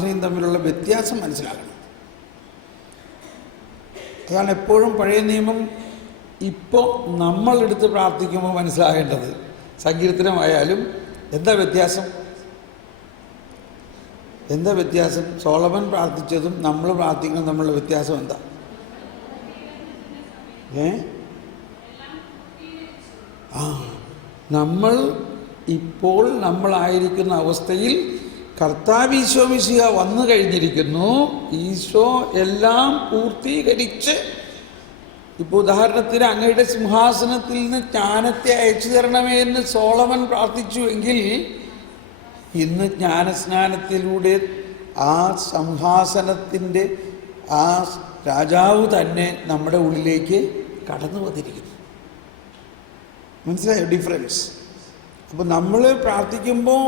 പ്രാർത്ഥനയും തമ്മിലുള്ള വ്യത്യാസം മനസ്സിലാക്കണം. അതാണ് എപ്പോഴും പഴയ നിയമം ഇപ്പോൾ നമ്മളെടുത്ത് പ്രാർത്ഥിക്കുമ്പോൾ മനസ്സിലാകേണ്ടത്. സങ്കീർത്തനമായാലും എന്താ വ്യത്യാസം? സോളമൻ പ്രാർത്ഥിച്ചതും നമ്മൾ പ്രാർത്ഥിക്കുന്നതും തമ്മിലുള്ള വ്യത്യാസം എന്താ? നമ്മൾ ഇപ്പോൾ നമ്മളായിരിക്കുന്ന അവസ്ഥയിൽ കർത്താവ് ഈശോ മിശിഹ വന്നു കഴിഞ്ഞിരിക്കുന്നു. ഈശോ എല്ലാം പൂർത്തീകരിച്ച്, ഇപ്പോൾ ഉദാഹരണത്തിന് അങ്ങയുടെ സിംഹാസനത്തിൽ നിന്ന് ജ്ഞാനത്തെ അയച്ചു തരണമേ എന്ന് സോളമൻ പ്രാർത്ഥിച്ചുവെങ്കിൽ, ഇന്ന് ജ്ഞാനസ്നാനത്തിലൂടെ ആ സിംഹാസനത്തിൻ്റെ ആ രാജാവ് തന്നെ നമ്മുടെ ഉള്ളിലേക്ക് കടന്നു വന്നിരിക്കുന്നു. മനസ്സിലായോ ഡിഫറൻസ്? അപ്പോൾ നമ്മൾ പ്രാർത്ഥിക്കുമ്പോൾ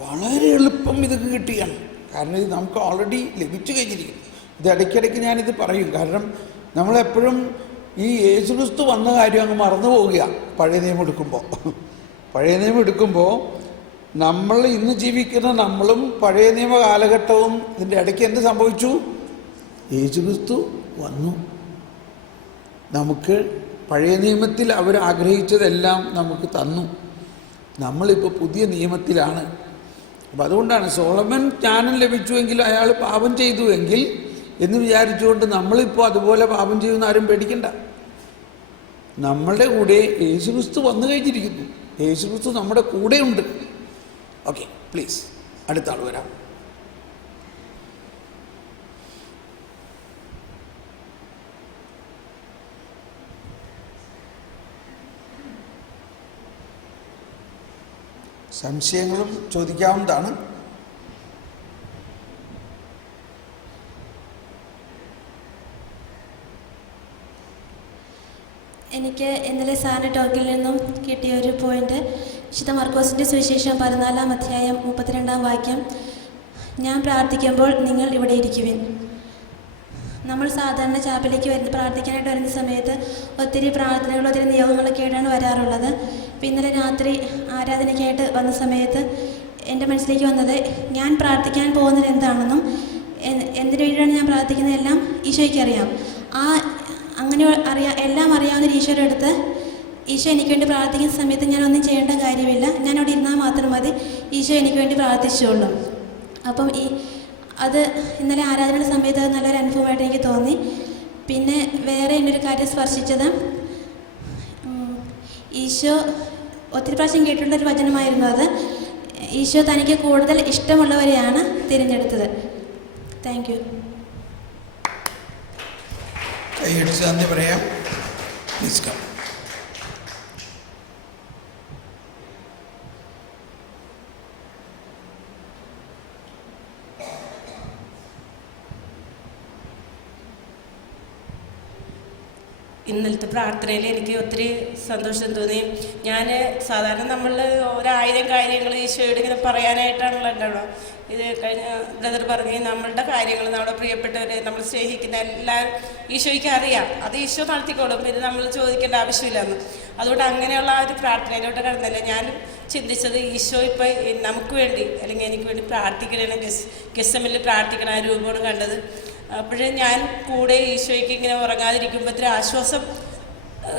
വളരെ എളുപ്പം ഇതൊക്കെ കിട്ടുകയാണ്. കാരണം ഇത് നമുക്ക് ഓൾറെഡി ലഭിച്ചു കഴിഞ്ഞിരിക്കുന്നു. ഇത് ഇടയ്ക്കിടയ്ക്ക് ഞാനിത് പറയും. കാരണം നമ്മളെപ്പോഴും ഈ യേശുക്രിസ്തു വന്ന കാര്യം അങ്ങ് മറന്നു പോവുക. പഴയ നിയമം എടുക്കുമ്പോൾ നമ്മൾ ഇന്ന് ജീവിക്കുന്ന നമ്മളും പഴയ നിയമ കാലഘട്ടവും ഇതിൻ്റെ ഇടയ്ക്ക് എന്ത് സംഭവിച്ചു? യേശുക്രിസ്തു വന്നു. നമുക്ക് പഴയ നിയമത്തിൽ അവർ ആഗ്രഹിച്ചതെല്ലാം നമുക്ക് തന്നു. നമ്മളിപ്പോൾ പുതിയ നിയമത്തിലാണ്. അപ്പം അതുകൊണ്ടാണ് സോളമൻ ജ്ഞാനം ലഭിച്ചുവെങ്കിൽ അയാൾ പാപം ചെയ്തുവെങ്കിൽ എന്ന് വിചാരിച്ചുകൊണ്ട് നമ്മളിപ്പോൾ അതുപോലെ പാപം ചെയ്യുന്ന ആരും പേടിക്കണ്ട. നമ്മളുടെ കൂടെ യേശുക്രിസ്തു വന്നു കഴിഞ്ഞിരിക്കുന്നു. യേശുക്രിസ്തു നമ്മുടെ കൂടെയുണ്ട്. ഓക്കെ, പ്ലീസ് അടുത്ത ആൾ വരാം. സംശയങ്ങളും ചോദിക്കാവുന്നതാണ്. എനിക്ക് ഇന്നലെ സാറിൻ്റെ ടോക്കിൽ നിന്നും കിട്ടിയ ഒരു പോയിന്റ്, വിശുദ്ധ മർക്കോസിൻ്റെ സുവിശേഷം 14-ാം അധ്യായം 32-ാം വാക്യം, ഞാൻ പ്രാർത്ഥിക്കുമ്പോൾ നിങ്ങൾ ഇവിടെ ഇരിക്കുവിൻ. നമ്മൾ സാധാരണ ചാപ്പലിലേക്ക് പ്രാർത്ഥിക്കാനായിട്ട് വരുന്ന സമയത്ത് ഒത്തിരി പ്രാർത്ഥനകൾ, ഒത്തിരി നിയോഗങ്ങളൊക്കെ ആയിട്ടാണ് വരാറുള്ളത്. അപ്പോൾ ഇന്നലെ രാത്രി ആരാധനയ്ക്കായിട്ട് വന്ന സമയത്ത് എൻ്റെ മനസ്സിലേക്ക് വന്നത്, ഞാൻ പ്രാർത്ഥിക്കാൻ പോകുന്നത് എന്താണെന്നും എന്തിനു വേണ്ടിയാണ് ഞാൻ പ്രാർത്ഥിക്കുന്നതെല്ലാം ഈശോയ്ക്ക് അറിയാം. അങ്ങനെ എല്ലാം അറിയാവുന്ന ഈശോയുടെ അടുത്ത് ഈശോ എനിക്ക് വേണ്ടി പ്രാർത്ഥിക്കുന്ന സമയത്ത് ഞാൻ ഒന്നും ചെയ്യേണ്ട കാര്യമില്ല, ഞാൻ അവിടെ ഇരുന്നാൽ മാത്രം മതി, ഈശോ എനിക്ക് വേണ്ടി പ്രാർത്ഥിച്ചോളും. അപ്പം അത് ഇന്നലെ ആരാധനയുടെ സമയത്ത് നല്ലൊരു അനുഭവമായിട്ട് എനിക്ക് തോന്നി. പിന്നെ വേറെ എന്നൊരു കാര്യം സ്പർശിച്ചത്, ഈശോ ഒത്തിരി പ്രാവശ്യം കേട്ടിട്ടുള്ളൊരു വചനമായിരുന്നു അത്. ഈശോ തനിക്ക് കൂടുതൽ ഇഷ്ടമുള്ളവരെയാണ് തിരഞ്ഞെടുത്തത്. Thank you. കൈയടിച്ച് നന്ദി പറയാം. Please come. ഇന്നലത്തെ പ്രാർത്ഥനയിൽ എനിക്ക് ഒത്തിരി സന്തോഷം തോന്നി. ഞാൻ സാധാരണ നമ്മൾ 1000 കാര്യങ്ങൾ ഈശോയോട് ഇങ്ങനെ പറയാനായിട്ടാണല്ലോ ഉണ്ടാവുക. ഇത് കഴിഞ്ഞ ബ്രദർ പറഞ്ഞ് നമ്മളുടെ കാര്യങ്ങൾ, നമ്മുടെ പ്രിയപ്പെട്ടവരെ നമ്മൾ സ്നേഹിക്കുന്ന എല്ലാം ഈശോയ്ക്ക് അറിയാം, അത് ഈശോ നടത്തിക്കോളും, ഇത് നമ്മൾ ചോദിക്കേണ്ട ആവശ്യമില്ലെന്ന്. അതുകൊണ്ട് അങ്ങനെയുള്ള ആ ഒരു പ്രാർത്ഥനയിലോട്ട് കടന്നല്ലേ ഞാൻ ചിന്തിച്ചത്, ഈശോ ഇപ്പം നമുക്ക് വേണ്ടി അല്ലെങ്കിൽ എനിക്ക് വേണ്ടി പ്രാർത്ഥിക്കണേ, ഗെസ്സമിൽ പ്രാർത്ഥിക്കണ ആ രൂപമാണ് കണ്ടത്. അപ്പോഴേ ഞാൻ കൂടെ ഈശോയ്ക്ക് ഇങ്ങനെ ഉറങ്ങാതിരിക്കുമ്പോൾ ഇത്തിരി ആശ്വാസം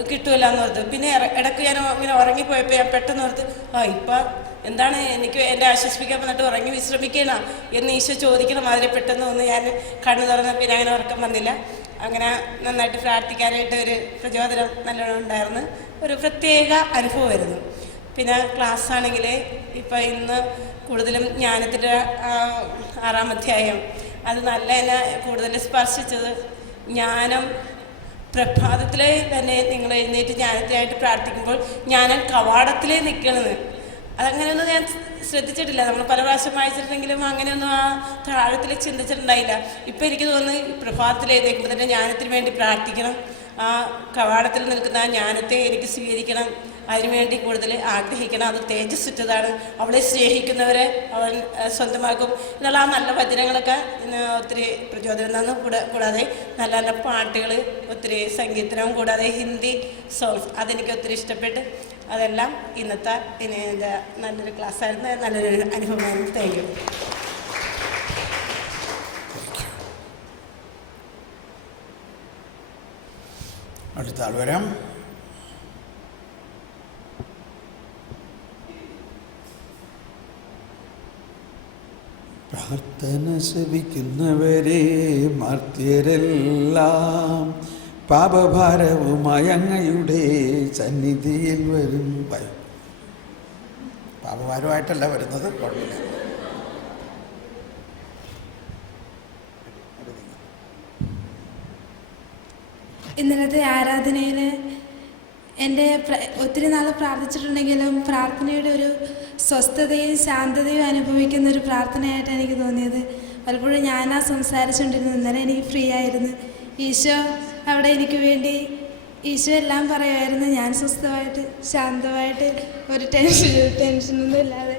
കിട്ടുമല്ലോ എന്ന് ഓർത്ത്. പിന്നെ ഇടയ്ക്ക് ഞാൻ ഇങ്ങനെ ഉറങ്ങിപ്പോയപ്പോൾ ഞാൻ പെട്ടെന്ന് ഓർത്ത്, ഇപ്പം എന്താണ് എനിക്ക് എന്നെ ആശ്വസിപ്പിക്കാൻ വന്നിട്ട് ഉറങ്ങി വിശ്രമിക്കണ എന്ന് ഈശോ ചോദിക്കുന്ന മാതിരി പെട്ടെന്ന് ഒന്ന് ഞാൻ കണ്ണു തുറന്ന് പിന്നെ അങ്ങനെ ഉറക്കം വന്നില്ല. അങ്ങനെ നന്നായിട്ട് പ്രാർത്ഥിക്കാനായിട്ട് ഒരു പ്രചോദനം നല്ലോണം ഉണ്ടായിരുന്നു. ഒരു പ്രത്യേക അനുഭവമായിരുന്നു. പിന്നെ ക്ലാസ് ആണെങ്കിൽ ഇപ്പം ഇന്ന് കൂടുതലും ജ്ഞാനത്തിൻ്റെ 6-ാം അധ്യായം അത് നല്ല എന്നെ കൂടുതൽ സ്പർശിച്ചത്. ജ്ഞാനം പ്രഭാതത്തിലെ തന്നെ നിങ്ങൾ എഴുന്നേറ്റ് ജ്ഞാനത്തിനായിട്ട് പ്രാർത്ഥിക്കുമ്പോൾ ജ്ഞാനം കവാടത്തിലേ നിൽക്കണമെന്ന്, അതങ്ങനെയൊന്നും ഞാൻ ശ്രദ്ധിച്ചിട്ടില്ല. നമ്മൾ പല പ്രാവശ്യം വായിച്ചിട്ടുണ്ടെങ്കിലും അങ്ങനെയൊന്നും ആ താഴത്തിൽ ചിന്തിച്ചിട്ടുണ്ടായില്ല. ഇപ്പം എനിക്ക് തോന്നുന്നു പ്രഭാതത്തിൽ എഴുന്നേൽക്കുമ്പോൾ തന്നെ ജ്ഞാനത്തിന് വേണ്ടി പ്രാർത്ഥിക്കണം, ആ കവാടത്തിൽ നിൽക്കുന്ന ആ ജ്ഞാനത്തെ എനിക്ക് സ്വീകരിക്കണം, അതിനുവേണ്ടി കൂടുതൽ ആഗ്രഹിക്കണം. അത് തേജസ്സുറ്റതാണ്, അവളെ സ്നേഹിക്കുന്നവരെ അവൻ സ്വന്തമാക്കും എന്നുള്ള ആ നല്ല വചനങ്ങളൊക്കെ ഒത്തിരി പ്രചോദനം തന്നു. കൂടാതെ നല്ല നല്ല പാട്ടുകൾ, ഒത്തിരി സംഗീതവും, കൂടാതെ ഹിന്ദി സോങ്സ് അതെനിക്ക് ഒത്തിരി ഇഷ്ടപ്പെട്ട്. അതെല്ലാം ഇന്നത്തെ നല്ലൊരു ക്ലാസ്സായിരുന്നു, നല്ലൊരു അനുഭവമായിരുന്നു. Thank you. അടുത്ത ആൾ വരാം. പ്രാർത്ഥന ശ്രവിക്കുന്നവരെ മർത്യരെല്ലാം പാപഭാരവുമായി അങ്ങയുടെ സന്നിധിയിൽ വരും. പാപഭാരമായിട്ടല്ല വരുന്നത്, കുഴപ്പമില്ല. ഇന്നലത്തെ ആരാധനയിൽ എൻ്റെ ഒത്തിരി നാൾ പ്രാർത്ഥിച്ചിട്ടുണ്ടെങ്കിലും പ്രാർത്ഥനയുടെ ഒരു സ്വസ്ഥതയും ശാന്തതയും അനുഭവിക്കുന്ന ഒരു പ്രാർത്ഥനയായിട്ട് എനിക്ക് തോന്നിയത്. പലപ്പോഴും ഞാനാ സംസാരിച്ചുകൊണ്ടിരുന്നു. ഇന്നലെ എനിക്ക് ഫ്രീ ആയിരുന്നു. ഈശോ അവിടെ എനിക്ക് വേണ്ടി ഈശോ എല്ലാം പറയുമായിരുന്നു. ഞാൻ സ്വസ്ഥമായിട്ട് ശാന്തമായിട്ട് ഒരു ടെൻഷനൊന്നും ഇല്ലാതെ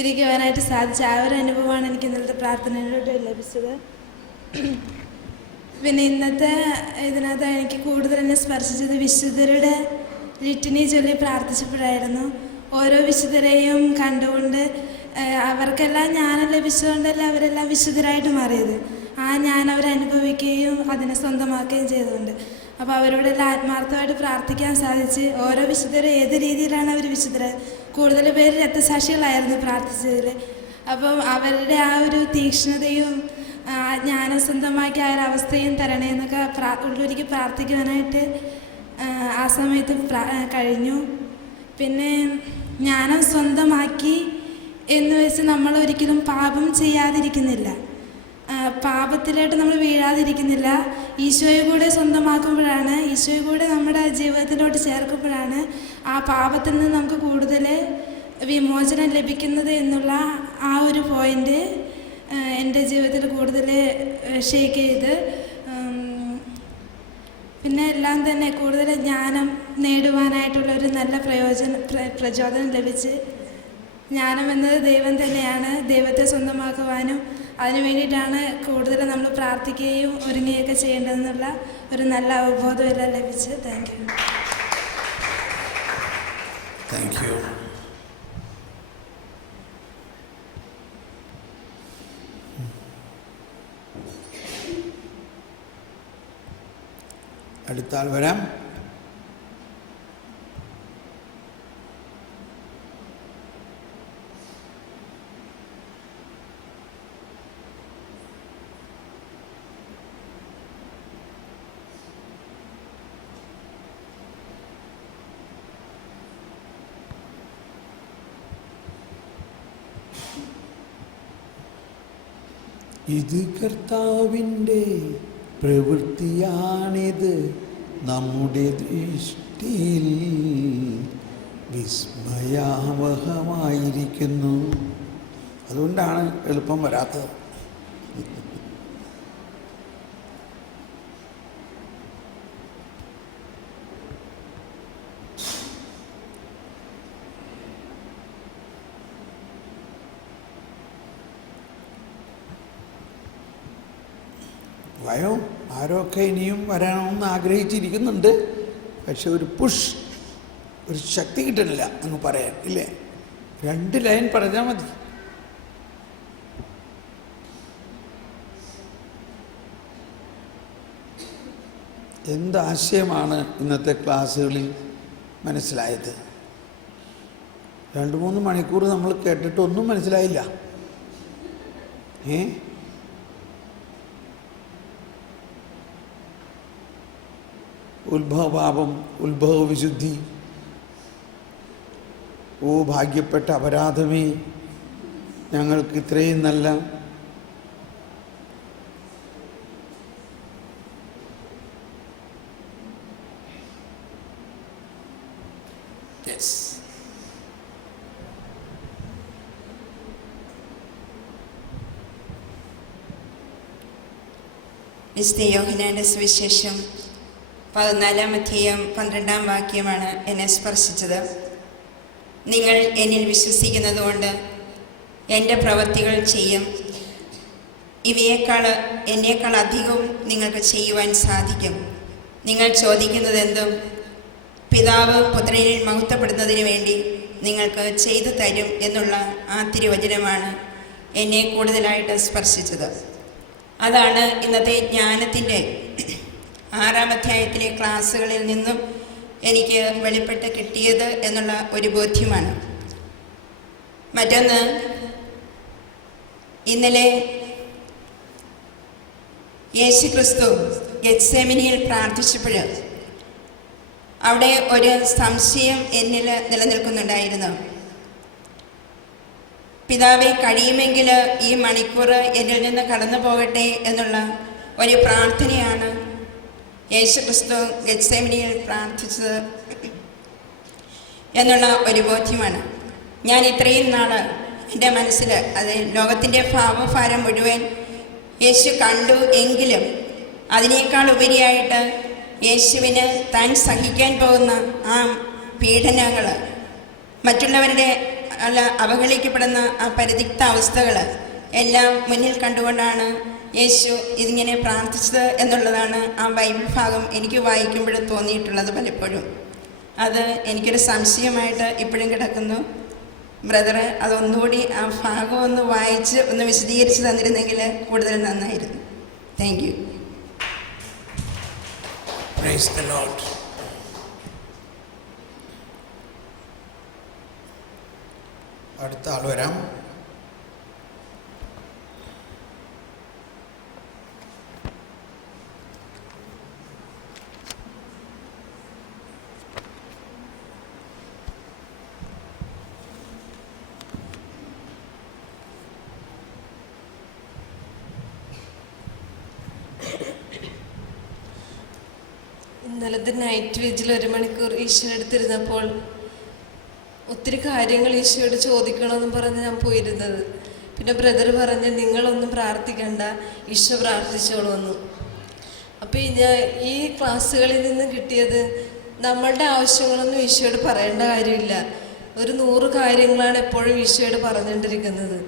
ഇരിക്കുവാനായിട്ട് സാധിച്ചു. ആ ഒരു അനുഭവമാണ് എനിക്ക് ഇന്നലത്തെ പ്രാർത്ഥനയിലൂടെ ലഭിച്ചത്. പിന്നെ ഇന്നത്തെ ഇതിനകത്ത് എനിക്ക് കൂടുതൽ എന്നെ സ്പർശിച്ചത് വിശുദ്ധരുടെ ലിറ്റിനി ചൊല്ലി പ്രാർത്ഥിച്ചപ്പോഴായിരുന്നു. ഓരോ വിശുദ്ധരെയും കണ്ടുകൊണ്ട് അവർക്കെല്ലാം ജ്ഞാനം ലഭിച്ചുകൊണ്ടല്ല അവരെല്ലാം വിശുദ്ധരായിട്ട് മാറിയത്. ആ ജ്ഞാനം അവരനുഭവിക്കുകയും അതിനെ സ്വന്തമാക്കുകയും ചെയ്തുകൊണ്ട് അപ്പോൾ അവരോടെല്ലാം ആത്മാർത്ഥമായിട്ട് പ്രാർത്ഥിക്കാൻ സാധിച്ച്. ഓരോ വിശുദ്ധരും ഏത് രീതിയിലാണ് അവർ വിശുദ്ധരായത്. കൂടുതൽ പേര് രക്തസാക്ഷികളായിരുന്നു പ്രാർത്ഥിച്ചതിൽ. അപ്പം അവരുടെ ആ ഒരു തീക്ഷ്ണതയും ജ്ഞാനം സ്വന്തമാക്കിയ ആ ഒരു അവസ്ഥയും തരണേ എന്നൊക്കെ ഉള്ളൊരുക്കി പ്രാർത്ഥിക്കുവാനായിട്ട് ആ സമയത്ത് കഴിഞ്ഞു. പിന്നെ ജ്ഞാനം സ്വന്തമാക്കി എന്ന് വെച്ച് നമ്മൾ ഒരിക്കലും പാപം ചെയ്യാതിരിക്കുന്നില്ല, പാപത്തിലായിട്ട് നമ്മൾ വീഴാതിരിക്കുന്നില്ല. ഈശോയെ കൂടെ സ്വന്തമാക്കുമ്പോഴാണ്, ഈശോയെ കൂടെ നമ്മുടെ ജീവിതത്തിലോട്ട് ചേർക്കുമ്പോഴാണ് ആ പാപത്തിൽ നിന്ന് നമുക്ക് കൂടുതൽ വിമോചനം ലഭിക്കുന്നത് എന്നുള്ള ആ ഒരു പോയിൻ്റ് എൻ്റെ ജീവിതത്തിൽ കൂടുതൽ ഷേക്ക് ചെയ്ത്. പിന്നെ എല്ലാം തന്നെ കൂടുതൽ ജ്ഞാനം നേടുവാനായിട്ടുള്ളൊരു നല്ല പ്രചോദനം ലഭിച്ച്. ജ്ഞാനം എന്നത് ദൈവം തന്നെയാണ്. ദൈവത്തെ സ്വന്തമാക്കുവാനും അതിനു വേണ്ടിയിട്ടാണ് കൂടുതൽ നമ്മൾ പ്രാർത്ഥിക്കുകയും ഒരുങ്ങുകയൊക്കെ ചെയ്യേണ്ടതെന്നുള്ള ഒരു നല്ല അവബോധം എല്ലാം ലഭിച്ച്. Thank you. അടുത്ത ആൾ വരാം. ഇത് കർത്താവിൻ്റെ പ്രവൃത്തിയാണിത്, നമ്മുടെ ദൃഷ്ടിയിൽ വിസ്മയാവഹമായിരിക്കുന്നു. അതുകൊണ്ടാണ് എളുപ്പം വരാത്തത്. ഭയം ആരൊക്കെ ഇനിയും വരണമെന്ന് ആഗ്രഹിച്ചിരിക്കുന്നുണ്ട്. പക്ഷെ ഒരു പുഷ്, ഒരു ശക്തി കിട്ടണില്ല എന്ന് പറയാൻ, ഇല്ലേ? 2 ലൈൻ പറഞ്ഞാൽ മതി. എന്താശയമാണ് ഇന്നത്തെ ക്ലാസ്സുകളിൽ മനസ്സിലായത്? 2-3 മണിക്കൂർ നമ്മൾ കേട്ടിട്ടൊന്നും മനസ്സിലായില്ല. ഉത്ഭവപാപം, ഉത്ഭവവിശുദ്ധി, ഓ ഭാഗ്യപ്പെട്ട അപരാധമേ, ഞങ്ങൾക്ക് ഇത്രയും നല്ല വിശുദ്ധ യോഹന്നാന്റെ സുവിശേഷം 14-ാം അധ്യായം 12-ാം വാക്യമാണ് എന്നെ സ്പർശിച്ചത്. നിങ്ങൾ എന്നിൽ വിശ്വസിക്കുന്നതുകൊണ്ട് എൻ്റെ പ്രവൃത്തികൾ ചെയ്യും, എന്നേക്കാൾ അധികവും നിങ്ങൾക്ക് ചെയ്യുവാൻ സാധിക്കും. നിങ്ങൾ ചോദിക്കുന്നതെന്തും പിതാവ് പുത്രനിൽ മഹത്വപ്പെടുന്നതിന് വേണ്ടി നിങ്ങൾക്ക് ചെയ്തു തരും എന്നുള്ള ആ തിരുവചനമാണ് എന്നെ കൂടുതലായിട്ട് സ്പർശിച്ചത്. അതാണ് ഇന്നത്തെ ജ്ഞാനത്തിൻ്റെ 6-ാം അധ്യായത്തിലെ ക്ലാസ്സുകളിൽ നിന്നും എനിക്ക് വെളിപ്പെട്ട് കിട്ടിയത് എന്നുള്ള ഒരു ബോധ്യമാണ്. മറ്റൊന്ന്, ഇന്നലെ യേശുക്രിസ്തു ഗെത്സേമനിയിൽ പ്രാർത്ഥിച്ചപ്പോൾ അവിടെ ഒരു സംശയം എന്നിൽ നിലനിൽക്കുന്നുണ്ടായിരുന്നു. പിതാവെ, കഴിയുമെങ്കിൽ ഈ മണിക്കൂർ എന്നിൽ നിന്ന് കടന്നു പോകട്ടെ എന്നുള്ള ഒരു പ്രാർത്ഥനയാണ് യേശുക്രിസ്തു ഗെത്സേമനിയിൽ പ്രാർത്ഥിച്ചത് എന്നുള്ള ഒരു ബോധ്യമാണ്. ഞാൻ ഇത്രയും നാൾ എൻ്റെ മനസ്സിൽ അത് ലോകത്തിൻ്റെ ഭാവഭാരം മുഴുവൻ യേശു കണ്ടു എങ്കിലും അതിനേക്കാൾ ഉപരിയായിട്ട് യേശുവിന് താൻ സഹിക്കാൻ പോകുന്ന ആ പീഡനങ്ങൾ, മറ്റുള്ളവരുടെ അവഹേളിക്കപ്പെടുന്ന ആ പരിതിക്ത അവസ്ഥകൾ എല്ലാം മുന്നിൽ കണ്ടുകൊണ്ടാണ് യേശു ഇതിങ്ങനെ പ്രാർത്ഥിച്ചത് എന്നുള്ളതാണ് ആ ബൈബിൾ ഭാഗം എനിക്ക് വായിക്കുമ്പോൾ തോന്നിയിട്ടുള്ളത്. പലപ്പോഴും അത് എനിക്കൊരു സംശയമായിട്ട് ഇപ്പോഴും കിടക്കുന്നു. ബ്രദറ് അതൊന്നുകൂടി ആ ഭാഗം ഒന്ന് വായിച്ച് ഒന്ന് വിശദീകരിച്ച് തന്നിരുന്നെങ്കിൽ കൂടുതൽ നന്നായിരുന്നു. Thank you. Praise the Lord. അടുത്ത ആൾ വരാം. ഇന്നലത്തെ നൈറ്റ് വിജിൽ 1 മണിക്കൂർ ഈശോ എടുത്തിരുന്നപ്പോൾ ഒത്തിരി കാര്യങ്ങൾ ഈശോയോട് ചോദിക്കണമെന്ന് പറഞ്ഞ് ഞാൻ പോയിരുന്നത്. പിന്നെ ബ്രദർ പറഞ്ഞ് നിങ്ങളൊന്നും പ്രാർത്ഥിക്കണ്ട, ഈശോ പ്രാർത്ഥിച്ചോളൂന്ന്. അപ്പോൾ ഈ ക്ലാസ്സുകളിൽ നിന്ന് കിട്ടിയത് നമ്മളുടെ ആവശ്യങ്ങളൊന്നും ഈശോയോട് പറയേണ്ട കാര്യമില്ല. ഒരു 100 കാര്യങ്ങളാണ് എപ്പോഴും ഈശോയോട് പറഞ്ഞുകൊണ്ടിരിക്കുന്നത്.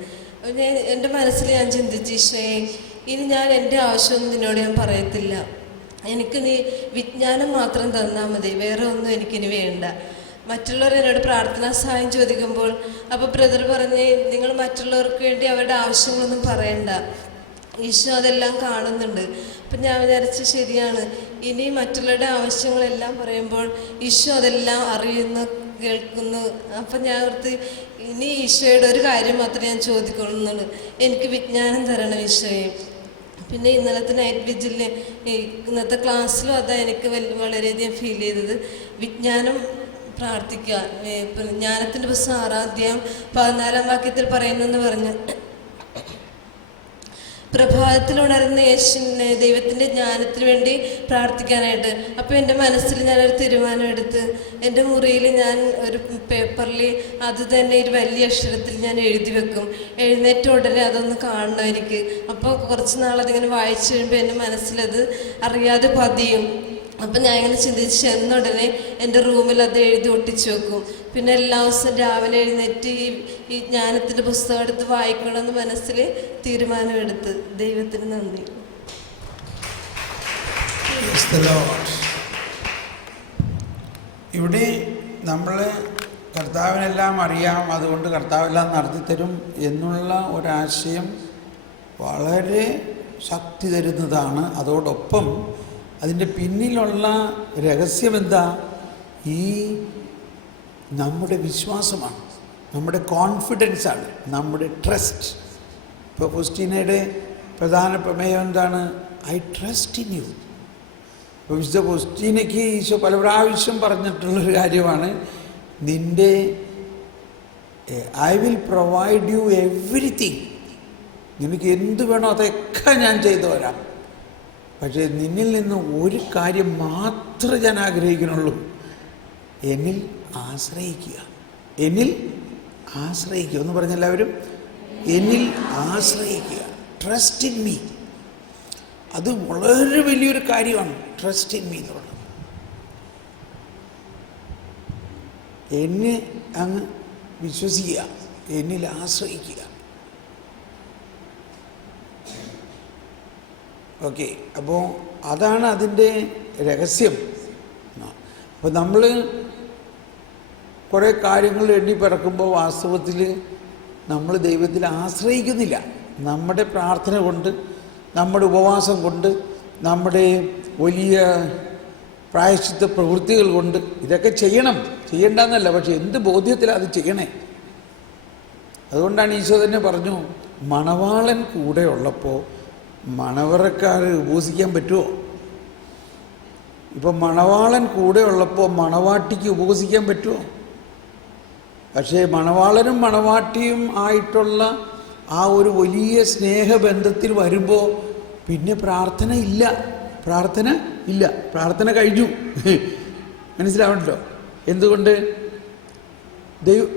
എൻ്റെ മനസ്സിൽ ഞാൻ ചിന്തിച്ചു, ഈശോയെ ഇനി ഞാൻ എൻ്റെ ആവശ്യമൊന്നും നിന്നോട് ഞാൻ പറയത്തില്ല, എനിക്ക് നീ വിജ്ഞാനം മാത്രം തന്നാൽ മതി, വേറെ ഒന്നും എനിക്കിനി വേണ്ട. മറ്റുള്ളവർ എന്നോട് പ്രാർത്ഥനാ സഹായം ചോദിക്കുമ്പോൾ അപ്പോൾ ബ്രദർ പറഞ്ഞ് നിങ്ങൾ മറ്റുള്ളവർക്ക് വേണ്ടി അവരുടെ ആവശ്യങ്ങളൊന്നും പറയണ്ട, ഈശോ അതെല്ലാം കാണുന്നുണ്ട്. അപ്പം ഞാൻ വിചാരിച്ചു ശരിയാണ്, ഇനി മറ്റുള്ളവരുടെ ആവശ്യങ്ങളെല്ലാം പറയുമ്പോൾ ഈശോ അതെല്ലാം അറിയുന്നു, കേൾക്കുന്നു. അപ്പം ഞാൻ ഓർത്ത് ഇനി ഈശോയുടെ ഒരു കാര്യം മാത്രമേ ഞാൻ ചോദിക്കുന്നുള്ളൂ, എനിക്ക് വിജ്ഞാനം തരണം ഈശോയെ. പിന്നെ ഇന്നലത്തെ നൈറ്റ് വിജിലിന് ഇന്നത്തെ ക്ലാസ്സിലും അതാ എനിക്ക് വളരെയധികം ഫീൽ ചെയ്തത്. വിജ്ഞാനം പ്രാർത്ഥിക്കുക. ജ്ഞാനത്തിൻ്റെ പുസ്തകം 6-ാം അധ്യായം 14-ാം വാക്യത്തിൽ പറയുന്നെന്ന് പറഞ്ഞ് പ്രഭാതത്തിൽ ഉണരുന്ന യേശുവിനെ ദൈവത്തിൻ്റെ ജ്ഞാനത്തിന് വേണ്ടി പ്രാർത്ഥിക്കാനായിട്ട്. അപ്പോൾ എൻ്റെ മനസ്സിൽ ഞാനൊരു തീരുമാനം എടുത്ത് എൻ്റെ മുറിയിൽ ഞാൻ ഒരു പേപ്പറിൽ അത് തന്നെ ഒരു വലിയ അക്ഷരത്തിൽ ഞാൻ എഴുതി വെക്കും. എഴുന്നേറ്റ ഉടനെ അതൊന്ന് കാണണം എനിക്ക്. അപ്പോൾ കുറച്ച് നാളതിങ്ങനെ വായിച്ചു കഴിയുമ്പോൾ എൻ്റെ മനസ്സിലത് അറിയാതെ പതിയും. അപ്പം ഞാൻ ഇങ്ങനെ ചിന്തിച്ച് ചെന്നുടനെ എൻ്റെ റൂമിൽ അത് എഴുതി ഒട്ടിച്ചു വെക്കും. പിന്നെ എല്ലാ ദിവസവും രാവിലെ എഴുന്നേറ്റ് ഈ ജ്ഞാനത്തിൻ്റെ പുസ്തകം എടുത്ത് വായിക്കണമെന്ന് മനസ്സിൽ തീരുമാനമെടുത്ത്. ദൈവത്തിന് നന്ദി. ഇവിടെ നമ്മൾ കർത്താവിനെല്ലാം അറിയാം, അതുകൊണ്ട് കർത്താവെല്ലാം നടത്തിത്തരും എന്നുള്ള ഒരാശയം വളരെ ശക്തി തരുന്നതാണ്. അതോടൊപ്പം അതിൻ്റെ പിന്നിലുള്ള രഹസ്യമെന്താ? ഈ നമ്മുടെ വിശ്വാസമാണ്, നമ്മുടെ കോൺഫിഡൻസാണ്, നമ്മുടെ ട്രസ്റ്റ്. ഇപ്പോൾ ഫൗസ്റ്റീനയുടെ പ്രധാന പ്രമേയം എന്താണ്? I trust in you. ഇപ്പോൾ വിശുദ്ധ ഫൗസ്റ്റീനയ്ക്ക് ഈശോ പല പ്രാവശ്യം പറഞ്ഞിട്ടുള്ളൊരു കാര്യമാണ്, നിൻ്റെ I will provide you everything, നിനക്ക് എന്ത് വേണോ അതൊക്കെ ഞാൻ ചെയ്തു തരാം, പക്ഷേ നിന്നിൽ നിന്ന് ഒരു കാര്യം മാത്രമേ ഞാൻ ആഗ്രഹിക്കുന്നുള്ളൂ, എന്നിൽ ആശ്രയിക്കുക. എന്നിൽ ആശ്രയിക്കുക എന്ന് പറഞ്ഞെല്ലാവരും എന്നിൽ ആശ്രയിക്കുക. Trust in me. അത് വളരെ വലിയൊരു കാര്യമാണ്, ട്രസ്റ്റ് ഇൻ മീ എന്നുള്ളത്. എന്നെ അങ്ങ് വിശ്വസിക്കുക, എന്നിൽ ആശ്രയിക്കുക. ഓക്കെ, അപ്പോൾ അതാണ് അതിൻ്റെ രഹസ്യം. അപ്പോൾ നമ്മൾ കുറേ കാര്യങ്ങൾ എണ്ണി പിറക്കുമ്പോൾ വാസ്തവത്തിൽ നമ്മൾ ദൈവത്തിൽ ആശ്രയിക്കുന്നില്ല. നമ്മുടെ പ്രാർത്ഥന കൊണ്ട്, നമ്മുടെ ഉപവാസം കൊണ്ട്, നമ്മുടെ വലിയ പ്രായശ്ചിത്ത പ്രവൃത്തികൾ കൊണ്ട് ഇതൊക്കെ ചെയ്യണം, ചെയ്യണ്ടെന്നല്ല, പക്ഷെ എന്ത് ബോധ്യത്തിലാണ് അത് ചെയ്യണേ? അതുകൊണ്ടാണ് ഈശോ തന്നെ പറഞ്ഞു, മണവാളൻ കൂടെ ഉള്ളപ്പോൾ മണവറക്കാർ ഉപവസിക്കാൻ പറ്റുമോ? ഇപ്പം മണവാളൻ കൂടെ ഉള്ളപ്പോൾ മണവാട്ടിക്ക് ഉപവസിക്കാൻ പറ്റുമോ? പക്ഷേ മണവാളനും മണവാട്ടിയും ആയിട്ടുള്ള ആ ഒരു വലിയ സ്നേഹബന്ധത്തിൽ വരുമ്പോൾ പിന്നെ പ്രാർത്ഥന ഇല്ല, പ്രാർത്ഥന കഴിഞ്ഞു. മനസ്സിലാവണ്ടല്ലോ എന്തുകൊണ്ട്?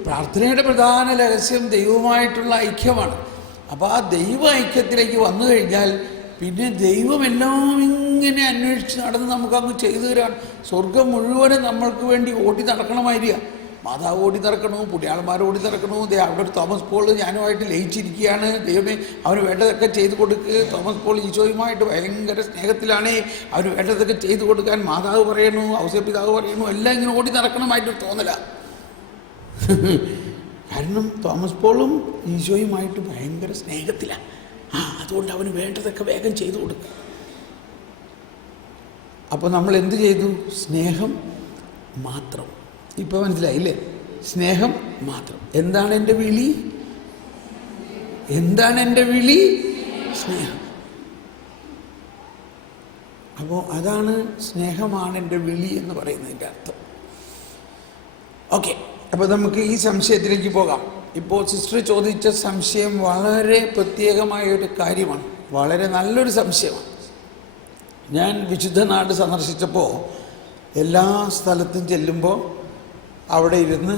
പ്രാർത്ഥനയുടെ പ്രധാന രഹസ്യം ദൈവവുമായിട്ടുള്ള ഐക്യമാണ്. അപ്പോൾ ആ ദൈവ ഐക്യത്തിലേക്ക് വന്നു കഴിഞ്ഞാൽ പിന്നെ ദൈവമെല്ലാം ഇങ്ങനെ അന്വേഷിച്ച് നടന്ന് നമുക്കങ്ങ് ചെയ്തു തരാൻ. സ്വർഗം മുഴുവനും നമ്മൾക്ക് വേണ്ടി ഓടി നടക്കണമായിരിക്കുക. മാതാവ് ഓടി നടക്കണു, പുണ്യാളന്മാർ ഓടി നടക്കണു. അവിടെ ഒരു തോമസ് പോൾ ഞാനുമായിട്ട് ലയിച്ചിരിക്കുകയാണ്. ദൈവമേ അവന് വേണ്ടതൊക്കെ ചെയ്തു കൊടുക്കുക. തോമസ് പോൾ ഈശോയുമായിട്ട് ഭയങ്കര സ്നേഹത്തിലാണ്. അവന് വേണ്ടതൊക്കെ ചെയ്തു കൊടുക്കാൻ മാതാവ് പറയണു, ഔസേപ്പിതാവ് പറയണു, എല്ലാം ഇങ്ങനെ ഓടി നടക്കണമായിട്ടൊരു തോന്നല. കാരണം തോമസ് പോളും ഈശോയുമായിട്ട് ഭയങ്കര സ്നേഹത്തിലാണ്. അതുകൊണ്ട് അവന് വേണ്ടതൊക്കെ വേഗം ചെയ്തു കൊടുക്കുക. അപ്പോൾ നമ്മൾ എന്ത് ചെയ്തു? സ്നേഹം മാത്രം. ഇപ്പോൾ മനസ്സിലായില്ലേ? സ്നേഹം മാത്രം. എന്താണ് എൻ്റെ വിളി? സ്നേഹം. അപ്പോൾ അതാണ്, സ്നേഹമാണ് എൻ്റെ വിളി എന്ന് പറയുന്നതിൻ്റെ അർത്ഥം. ഓക്കെ, അപ്പോൾ നമുക്ക് ഈ സംശയത്തിലേക്ക് പോകാം. ഇപ്പോൾ സിസ്റ്റർ ചോദിച്ച സംശയം വളരെ പ്രത്യേകമായൊരു കാര്യമാണ്, വളരെ നല്ലൊരു സംശയമാണ്. ഞാൻ വിശുദ്ധ നാട് സന്ദർശിച്ചപ്പോൾ എല്ലാ സ്ഥലത്തും ചെല്ലുമ്പോൾ അവിടെ ഇരുന്ന്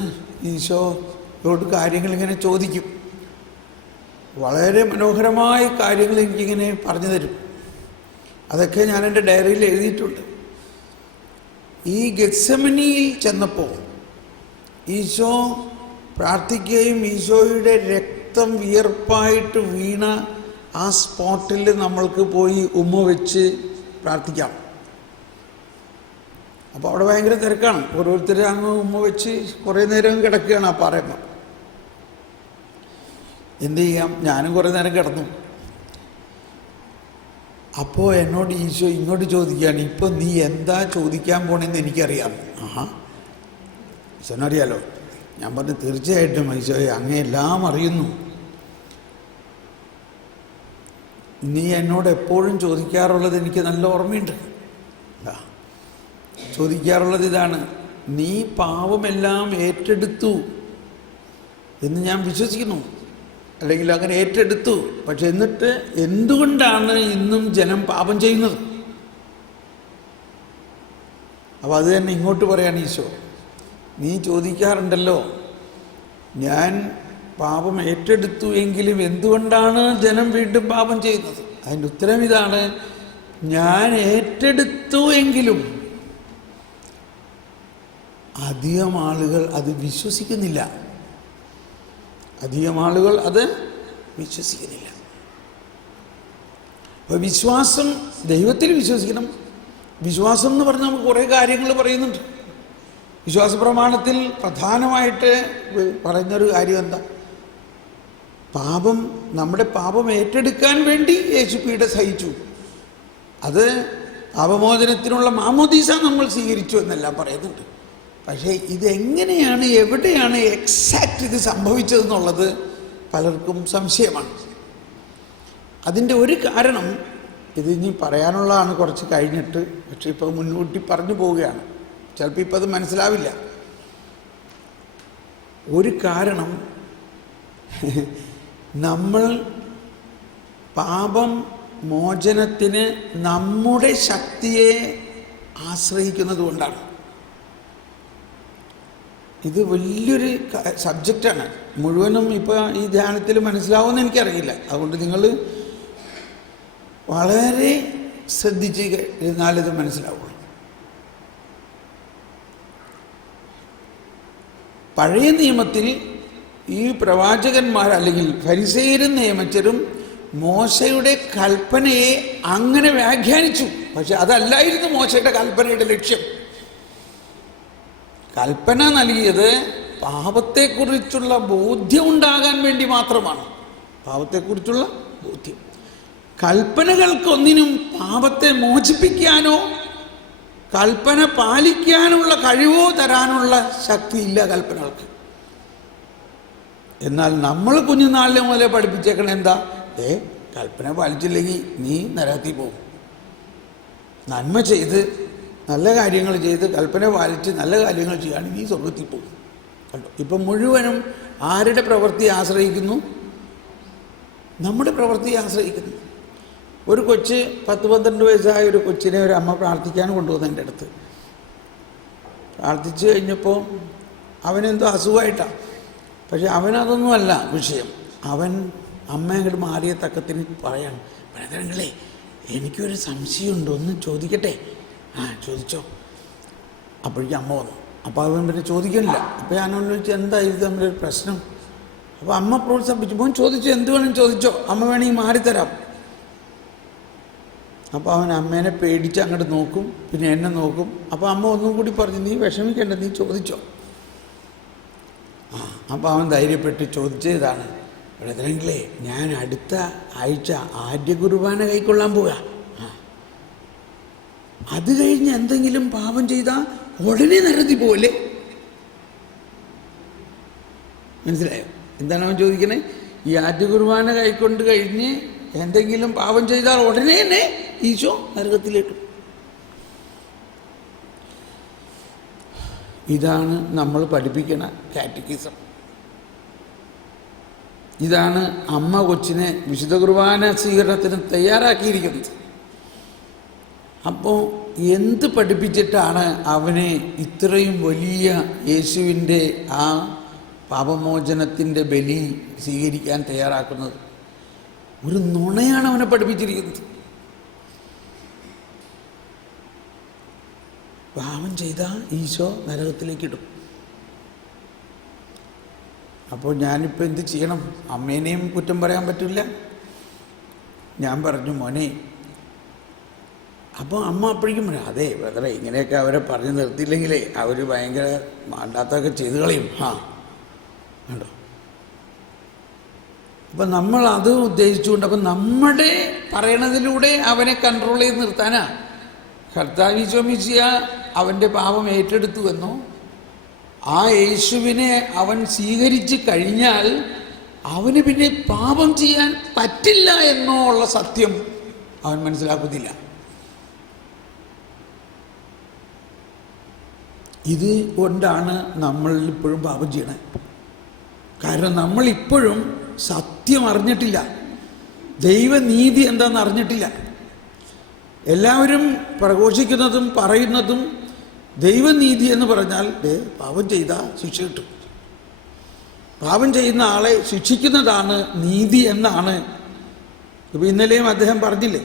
ഈശോയോട് കാര്യങ്ങളിങ്ങനെ ചോദിക്കും. വളരെ മനോഹരമായ കാര്യങ്ങൾ എനിക്കിങ്ങനെ പറഞ്ഞു തരും. അതൊക്കെ ഞാൻ എൻ്റെ ഡയറിയിൽ എഴുതിയിട്ടുണ്ട്. ഈ ഗെത്സമനിയിൽ ചെന്നപ്പോൾ ഈശോ പ്രാർത്ഥിക്കുകയും ഈശോയുടെ രക്തം വിയർപ്പായിട്ട് വീണ ആ സ്പോട്ടിൽ നമ്മൾക്ക് പോയി ഉമ്മ വെച്ച് പ്രാർത്ഥിക്കാം. അപ്പോൾ അവിടെ ഭയങ്കര തിരക്കാണ്. ഓരോരുത്തർ അങ്ങ് ഉമ്മ വെച്ച് കുറേ നേരം കിടക്കുകയാണ് ആ പറയുമ്പോൾ. എന്തു ചെയ്യാം, ഞാനും കുറേ നേരം കിടന്നു. അപ്പോൾ എന്നോട് ഈശോ ഇങ്ങോട്ട് ചോദിക്കുകയാണ്, ഇപ്പം നീ എന്താ ചോദിക്കാൻ പോണെന്ന് എനിക്കറിയാം. ഈശോനറിയാലോ. ഞാൻ പറഞ്ഞു, തീർച്ചയായിട്ടും ഈശോയെ, അങ്ങേ എല്ലാം അറിയുന്നു. നീ എന്നോട് എപ്പോഴും ചോദിക്കാറുള്ളത് എനിക്ക് നല്ല ഓർമ്മയുണ്ട്. ചോദിക്കാറുള്ളത് ഇതാണ്, നീ പാവമെല്ലാം ഏറ്റെടുത്തു എന്ന് ഞാൻ വിശ്വസിക്കുന്നു, അല്ലെങ്കിൽ അങ്ങനെ ഏറ്റെടുത്തു. പക്ഷെ എന്നിട്ട് എന്തുകൊണ്ടാണ് ഇന്നും ജനം പാപം ചെയ്യുന്നത്? അപ്പോൾ അത് തന്നെ ഇങ്ങോട്ട് പറയാണ് ഈശോ. നീ ചോദിക്കാറുണ്ടല്ലോ, ഞാൻ പാപം ഏറ്റെടുത്തു എങ്കിലും എന്തുകൊണ്ടാണ് ജനം വീണ്ടും പാപം ചെയ്യുന്നത്? അതിൻ്റെ ഉത്തരം ഇതാണ്, ഞാൻ ഏറ്റെടുത്തു എങ്കിലും അധികം ആളുകൾ അത് വിശ്വസിക്കുന്നില്ല. അപ്പോൾ വിശ്വാസം, ദൈവത്തിൽ വിശ്വസിക്കണം. വിശ്വാസം എന്ന് പറഞ്ഞാൽ നമുക്ക് കുറേ കാര്യങ്ങൾ പറയുന്നുണ്ട്. വിശ്വാസ പ്രമാണത്തിൽ പ്രധാനമായിട്ട് പറയുന്നൊരു കാര്യം എന്താ? നമ്മുടെ പാപം ഏറ്റെടുക്കാൻ വേണ്ടി യേശു പീഡ സഹിച്ചു. അത് പാപമോചനത്തിനുള്ള മാമോദീസ നമ്മൾ സ്വീകരിച്ചു എന്നെല്ലാം പറയുന്നുണ്ട്. പക്ഷേ ഇതെങ്ങനെയാണ്, എവിടെയാണ് എക്സാക്റ്റ് ഇത് സംഭവിച്ചതെന്നുള്ളത് പലർക്കും സംശയമാണ്. അതിൻ്റെ ഒരു കാരണം, ഇത് ഇനി പറയാനുള്ളതാണ് കുറച്ച് കഴിഞ്ഞിട്ട്, പക്ഷേ ഇപ്പോൾ മുൻകൂട്ടി പറഞ്ഞു പോവുകയാണ്, ചിലപ്പോൾ ഇപ്പം അത് മനസ്സിലാവില്ല. ഒരു കാരണം, നമ്മൾ പാപം മോചനത്തിന് നമ്മുടെ ശക്തിയെ ആശ്രയിക്കുന്നത് കൊണ്ടാണ്. ഇത് വലിയൊരു സബ്ജക്റ്റാണ്. മുഴുവനും ഇപ്പോൾ ഈ ധ്യാനത്തിൽ മനസ്സിലാവുമെന്ന് എനിക്കറിയില്ല. അതുകൊണ്ട് നിങ്ങൾ വളരെ ശ്രദ്ധിച്ച് ഇരുന്നാലിത് മനസ്സിലാവുള്ളൂ. പഴയ നിയമത്തിൽ ഈ പ്രവാചകന്മാർ അല്ലെങ്കിൽ ഫരിസേയരും നിയമജ്ഞരും മോശയുടെ കൽപ്പനയെ അങ്ങനെ വ്യാഖ്യാനിച്ചു. പക്ഷെ അതല്ലായിരുന്നു മോശയുടെ കൽപ്പനയുടെ ലക്ഷ്യം. കൽപ്പന നൽകിയത് പാപത്തെക്കുറിച്ചുള്ള ബോധ്യം ഉണ്ടാകാൻ വേണ്ടി മാത്രമാണ്. പാപത്തെക്കുറിച്ചുള്ള ബോധ്യം. കൽപ്പനകൾക്കൊന്നിനും പാപത്തെ മോചിപ്പിക്കാനോ കൽപ്പന പാലിക്കാനുള്ള കഴിവോ തരാനുള്ള ശക്തിയില്ല കൽപ്പനകൾക്ക്. എന്നാൽ നമ്മൾ കുഞ്ഞുനാളിലെ മുതലേ പഠിപ്പിച്ചേക്കണ എന്താ? കൽപ്പന പാലിച്ചില്ലെങ്കിൽ നീ നരകത്തിൽ പോകും. നന്മ ചെയ്ത് നല്ല കാര്യങ്ങൾ ചെയ്ത് കൽപ്പന പാലിച്ച് നല്ല കാര്യങ്ങൾ ചെയ്യുകയാണെങ്കിൽ നീ സ്വർഗത്തിൽ പോകും. കണ്ടോ, ഇപ്പം മുഴുവനും ആരുടെ പ്രവൃത്തി ആശ്രയിക്കുന്നു? നമ്മുടെ പ്രവൃത്തിയെ ആശ്രയിക്കുന്നു. ഒരു കൊച്ച് 10-12 വയസ്സായ ഒരു കൊച്ചിനെ ഒരു അമ്മ പ്രാർത്ഥിക്കാൻ കൊണ്ടുവന്നു എൻ്റെ അടുത്ത്. പ്രാർത്ഥിച്ചു കഴിഞ്ഞപ്പോൾ അവനെന്തോ അസുഖമായിട്ടാണ്. പക്ഷെ അവനതൊന്നുമല്ല വിഷയം. അവൻ അമ്മ അങ്ങോട്ട് മാറിയ തക്കത്തിന് പറയാണ്, ബ്രദറുകളെ എനിക്കൊരു സംശയമുണ്ട്, ഒന്ന് ചോദിക്കട്ടെ? ചോദിച്ചോ. അപ്പോഴേക്കും അമ്മ വന്നു. അപ്പോൾ അവൻ പിന്നെ ചോദിക്കണില്ല. അപ്പോൾ ഞാനോട് ചോദിച്ചു, എന്താ ഇത് തമ്മിലൊരു പ്രശ്നം? അപ്പോൾ അമ്മ പ്രോത്സാഹിപ്പിച്ചു, മോൻ ചോദിച്ചോ, എന്ത് വേണം ചോദിച്ചോ, അമ്മ വേണമെങ്കിൽ മാറിത്തരാം. അപ്പോൾ അവൻ അമ്മേനെ പേടിച്ച് അങ്ങോട്ട് നോക്കും, പിന്നെ എന്നെ നോക്കും. അപ്പോൾ അമ്മ ഒന്നും കൂടി പറഞ്ഞു, നീ വിഷമിക്കേണ്ട, നീ ചോദിച്ചോ. അപ്പോൾ അവൻ ധൈര്യപ്പെട്ട് ചോദിച്ചതാണ്, ബ്രദറെങ്കിലേ ഞാൻ അടുത്ത ആഴ്ച ആദ്യ കുർബാന കൈക്കൊള്ളാൻ പോവുക. അത് കഴിഞ്ഞ് എന്തെങ്കിലും പാപം ചെയ്താൽ ഉടനെ നരകത്തിൽ പോലെ. മനസ്സിലായോ എന്താണ് അവൻ ചോദിക്കണേ? ഈ ആദ്യ കുർബാന കൈക്കൊണ്ട് കഴിഞ്ഞ് എന്തെങ്കിലും പാപം ചെയ്താൽ ഉടനെ തന്നെ ഈശോ നരകത്തിലേക്ക്. ഇതാണ് നമ്മൾ പഠിപ്പിക്കുന്ന കാറ്റക്കിസം. ഇതാണ് അമ്മ കൊച്ചിനെ വിശുദ്ധ കുർബാന സ്വീകരണത്തിന് തയ്യാറാക്കിയിരിക്കുന്നത്. അപ്പോൾ എന്ത് പഠിപ്പിച്ചിട്ടാണ് അവനെ ഇത്രയും വലിയ യേശുവിൻ്റെ ആ പാപമോചനത്തിൻ്റെ ബലി സ്വീകരിക്കാൻ തയ്യാറാക്കുന്നത്? ഒരു നുണയാണ് അവനെ പഠിപ്പിച്ചിരിക്കുന്നത്. പാപം ചെയ്താൽ ഈശോ നരകത്തിലേക്കിടും. അപ്പോൾ ഞാനിപ്പോൾ എന്ത് ചെയ്യണം? അമ്മേനെയും കുറ്റം പറയാൻ പറ്റില്ല. ഞാൻ പറഞ്ഞു, മോനെ. അപ്പോൾ അമ്മ അപ്പോഴേക്കും പറയാം, അതെ ബ്രദറെ, ഇങ്ങനെയൊക്കെ അവരെ പറഞ്ഞു നിർത്തിയില്ലെങ്കിലേ അവർ ഭയങ്കര മാണ്ടാത്തൊക്കെ ചെയ്ത് കളയും. കണ്ടോ? അപ്പം നമ്മൾ അത് ഉദ്ദേശിച്ചുകൊണ്ട്, അപ്പം നമ്മുടെ പറയണതിലൂടെ അവനെ കൺട്രോൾ ചെയ്ത് നിർത്താനാ. കർത്താവ് ഈശോ മിശിഹ അവൻ്റെ പാപം ഏറ്റെടുത്തു എന്നോ ആ യേശുവിനെ അവൻ സ്വീകരിച്ച് കഴിഞ്ഞാൽ അവന് പിന്നെ പാപം ചെയ്യാൻ പറ്റില്ല എന്നോ ഉള്ള സത്യം അവൻ മനസ്സിലാക്കുന്നില്ല. ഇത് കൊണ്ടാണ് നമ്മൾ ഇപ്പോഴും പാപം ചെയ്യണേ. കാരണം നമ്മളിപ്പോഴും സത്യം അറിഞ്ഞിട്ടില്ല, ദൈവനീതി എന്താണെന്ന് അറിഞ്ഞിട്ടില്ല. എല്ലാവരും പ്രഘോഷിക്കുന്നതും പറയുന്നതും ദൈവനീതി എന്ന് പറഞ്ഞാൽ പാപം ചെയ്താൽ ശിക്ഷ കിട്ടും, പാപം ചെയ്യുന്ന ആളെ ശിക്ഷിക്കുന്നതാണ് നീതി എന്നാണ്. ഇപ്പോൾ ഇന്നലെയും അദ്ദേഹം പറഞ്ഞില്ലേ,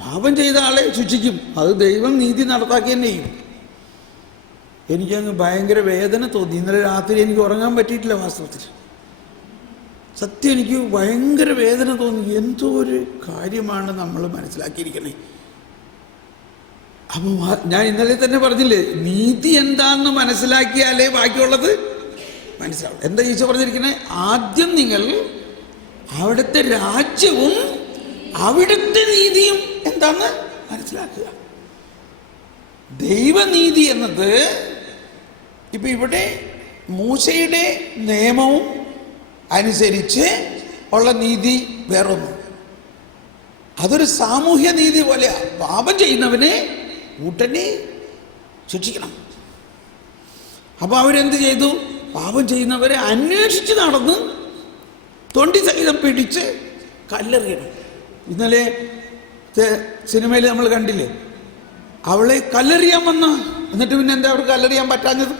പാപം ചെയ്ത ആളെ ശിക്ഷിക്കും, അത് ദൈവം നീതി നടത്താക്കി തന്നെ ചെയ്യും. എനിക്കങ്ങ് ഭയങ്കര വേദന തോന്നി. ഇന്നലെ രാത്രി എനിക്ക് ഉറങ്ങാൻ പറ്റിയിട്ടില്ല. വാസ്തവത്തിൽ സത്യം എനിക്ക് ഭയങ്കര വേദന തോന്നി. എന്തോ ഒരു കാര്യമാണ് നമ്മൾ മനസ്സിലാക്കിയിരിക്കണേ. അപ്പോൾ ഞാൻ ഇന്നലെ തന്നെ പറഞ്ഞില്ലേ, നീതി എന്താണെന്ന് മനസ്സിലാക്കിയാലേ ബാക്കിയുള്ളത് മനസ്സിലാവും. എന്താ ഈശോ പറഞ്ഞിരിക്കണേ? ആദ്യം നിങ്ങൾ അവിടുത്തെ രാജ്യവും അവിടുത്തെ നീതിയും എന്താണെന്ന് മനസ്സിലാക്കുക. ദൈവനീതി എന്നത് ഇപ്പം ഇവിടെ മൂശയുടെ നിയമവും അനുസരിച്ച് ഉള്ള നീതി വേറൊന്നും. അതൊരു സാമൂഹ്യ നീതി പോലെയാണ്. പാപം ചെയ്യുന്നവനെ ഉടനെ ശിക്ഷിക്കണം. അപ്പോൾ അവരെന്ത് ചെയ്തു? പാപം ചെയ്യുന്നവരെ അന്വേഷിച്ച് നടന്ന് തൊണ്ടി സഹിതം പിടിച്ച് കല്ലെറിയണം. ഇന്നലെ സിനിമയിൽ നമ്മൾ കണ്ടില്ലേ, അവളെ കല്ലെറിയാൻ വന്ന, എന്നിട്ട് പിന്നെ എന്താ അവർക്ക് കല്ലെറിയാൻ പറ്റാഞ്ഞത്?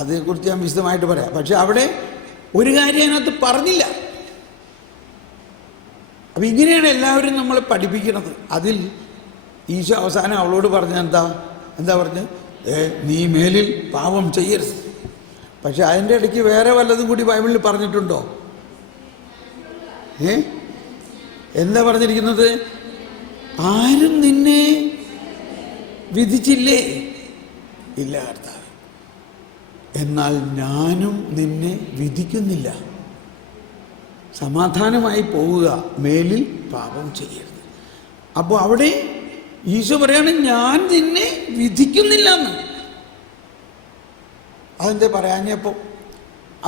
അതേക്കുറിച്ച് ഞാൻ വിശദമായിട്ട് പറയാം. പക്ഷെ അവിടെ ഒരു കാര്യം അതിനകത്ത് പറഞ്ഞില്ല. അപ്പം ഇങ്ങനെയാണ് എല്ലാവരും നമ്മളെ പഠിപ്പിക്കുന്നത്. അതിൽ ഈശോ അവസാനം അവളോട് പറഞ്ഞ എന്താ പറഞ്ഞ്? നീ മേലിൽ പാപം ചെയ്യരുത്. പക്ഷെ അതിൻ്റെ ഇടയ്ക്ക് വേറെ വല്ലതും കൂടി ബൈബിളിൽ പറഞ്ഞിട്ടുണ്ടോ? എന്താ പറഞ്ഞിരിക്കുന്നത്? ആരും നിന്നെ വിധിച്ചില്ലേ? ഇല്ല കർത്താവ്. എന്നാൽ ഞാനും നിന്നെ വിധിക്കുന്നില്ല. സമാധാനമായി പോവുക, മേലിൽ പാപം ചെയ്യരുത്. അപ്പോൾ അവിടെ ഈശോ പറയാണ് ഞാൻ നിന്നെ വിധിക്കുന്നില്ല എന്ന്. അതെന്താ പറയാഞ്ഞപ്പോൾ?